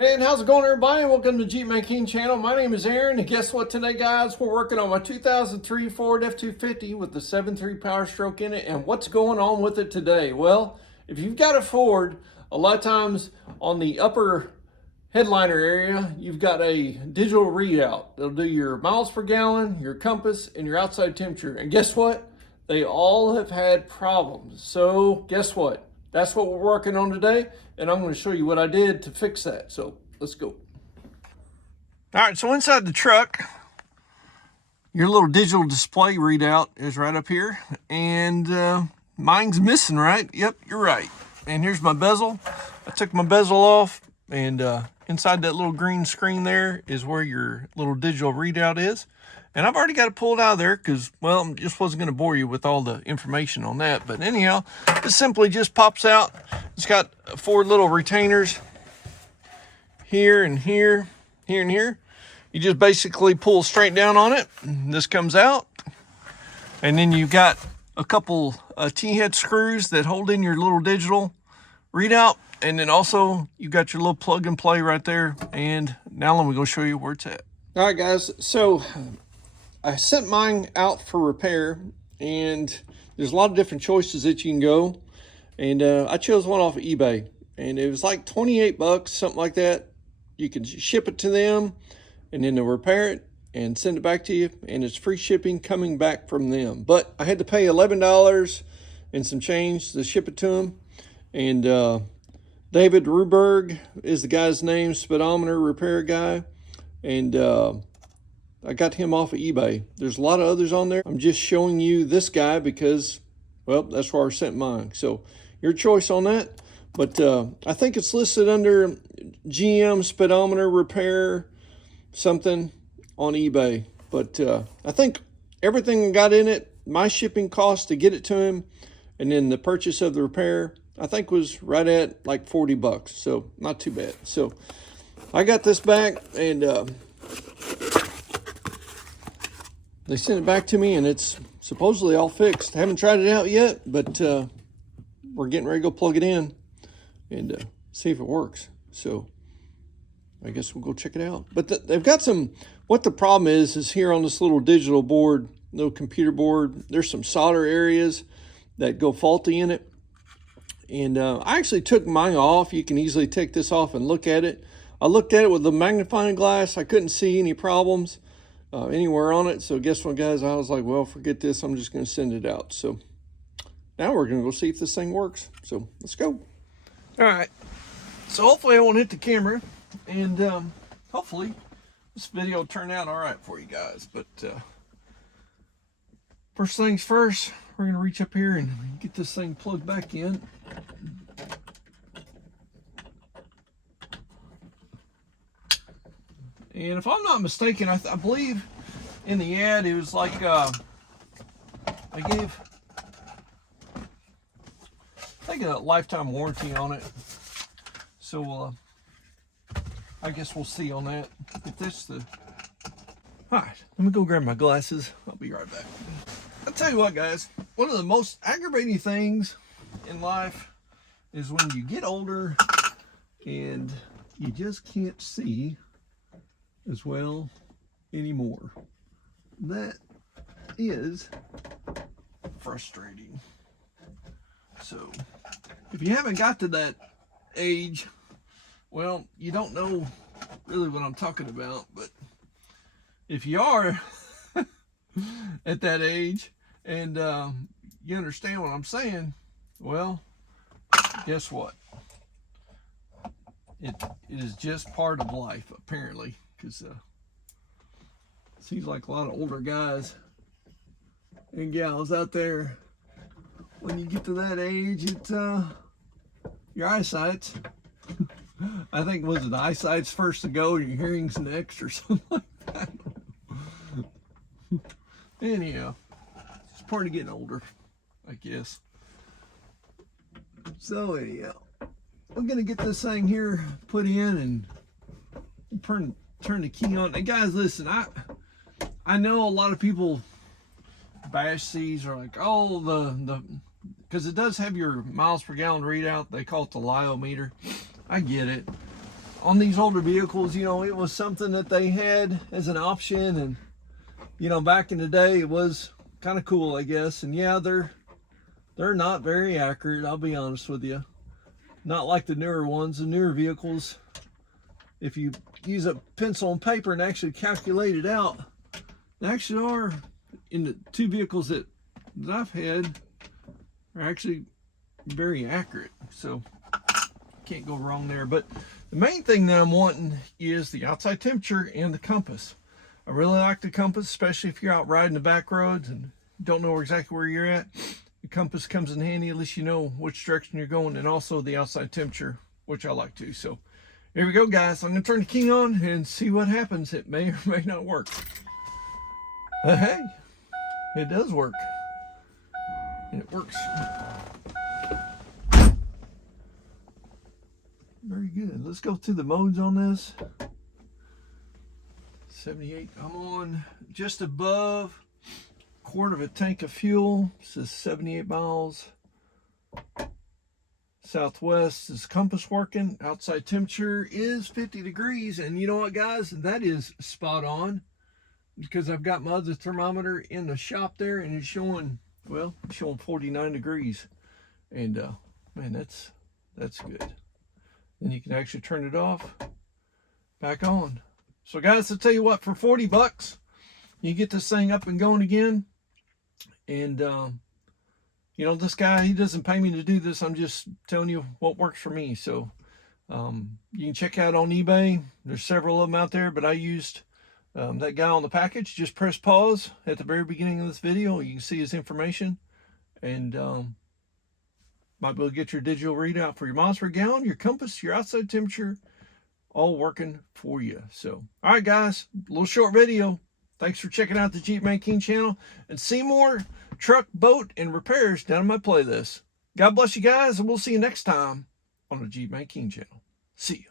Hey, and how's it going, everybody? Welcome to Jeep Making channel. My name is Aaron, and guess what today, guys? We're working on my 2003 Ford F-250 with the 7.3 Power Stroke in it. And what's going on with it today? Well, if you've got a Ford, a lot of times on the upper headliner area, you've got a digital readout. It'll do your miles per gallon, your compass, and your outside temperature. And guess what? They all have had problems. So guess what? That's what we're working on today, and I'm going to show you what I did to fix that. So let's go. All right, so inside the truck, your little digital display readout is right up here, and mine's missing, right? Yep, you're right. And here's my bezel. I took my bezel off, and inside that little green screen there is where your little digital readout is. And I've already got it pulled out of there because, well, just wasn't going to bore you with all the information on that. But anyhow, this simply just pops out. It's got 4 little retainers here and here, here and here. You just basically pull straight down on it. This comes out. And then you've got a couple T-head screws that hold in your little digital readout. And then also you've got your little plug and play right there. And now let me go show you where it's at. All right, guys. So I sent mine out for repair, and there's a lot of different choices that you can go. And I chose one off of eBay, and it was like 28 bucks, something like that. You can ship it to them, and then they'll repair it and send it back to you, and it's free shipping coming back from them. But I had to pay $11 and some change to ship it to them. And David Ruberg is the guy's name, speedometer repair guy. And I got him off of eBay. There's a lot of others on there. I'm just showing you this guy because, well, that's where I sent mine. So your choice on that. But I think it's listed under GM speedometer repair something on eBay. But I think everything I got in it, my shipping cost to get it to him, and then the purchase of the repair, I think was right at like 40 bucks. So not too bad. So I got this back, and they sent it back to me, and it's supposedly all fixed. I haven't tried it out yet, but we're getting ready to go plug it in and see if it works. So I guess we'll go check it out. But they've got some, what the problem is here on this little digital board, little computer board, there's some solder areas that go faulty in it. And I actually took mine off. You can easily take this off and look at it. I looked at it with the magnifying glass. I couldn't see any problems anywhere on it. So guess what, guys? I was like, well, forget this. I'm just going to send it out. So now we're going to go see if this thing works. So let's go. All right. So hopefully I won't hit the camera. And hopefully this video will turn out all right for you guys. But first things first, we're going to reach up here and get this thing plugged back in. And if I'm not mistaken, I believe in the ad it was like I think a lifetime warranty on it. So I guess we'll see on that. If this the all right, let me go grab my glasses. I'll be right back. I'll tell you what, guys. One of the most aggravating things in life is when you get older and you just can't see as well anymore. That is frustrating. So if you haven't got to that age, well, you don't know really what I'm talking about. But if you are at that age and you understand what I'm saying, well, guess what? It is just part of life, apparently. Because it seems like a lot of older guys and gals out there, when you get to that age, it's your eyesight, I think, was it eyesight's first to go and your hearing's next or something like that. Anyhow, it's part of getting older, I guess. So anyhow, we're gonna get this thing here put in and turn the key on. And guys, listen, I know a lot of people bash these, are like, oh, the because it does have your miles per gallon readout. They call it the lyometer. I get it. on these older vehicles, you know, it was something that they had as an option, and you know, back in the day it was kind of cool, I guess. And yeah, they're not very accurate, I'll be honest with you. Not like the newer ones. The newer vehicles, if you use a pencil and paper and actually calculate it out, they actually are, in the two vehicles that I've had, are actually very accurate. So can't go wrong there. But the main thing that I'm wanting is the outside temperature and the compass. I really like the compass, especially if you're out riding the back roads and don't know exactly where you're at. The compass comes in handy, at least you know which direction you're going, and also the outside temperature, which I like too. So here we go, guys. I'm going to turn the key on and see what happens. It may or may not work. Hey, it does work. And it works. Very good. Let's go through the modes on this. 78. I'm on just above quarter of a tank of fuel. This is 78 miles. Southwest. Is compass working? Outside temperature is 50 degrees. And you know what, guys? That is spot on, because I've got my other thermometer in the shop there, and it's showing, well, it's showing 49 degrees. And man, that's good. Then you can actually turn it off, back on. So guys, I'll tell you what, for 40 bucks, you get this thing up and going again. And you know, this guy, he doesn't pay me to do this. I'm just telling you what works for me. So you can check out on eBay. There's several of them out there, but I used that guy on the package. Just press pause at the very beginning of this video. You can see his information, and might be able to get your digital readout for your miles per gallon, your compass, your outside temperature, all working for you. So, all right, guys, a little short video. Thanks for checking out the Jeep Man King channel, and see more truck, boat, and repairs down in my playlist. God bless you guys, and we'll see you next time on the Jeep Man King channel. See you.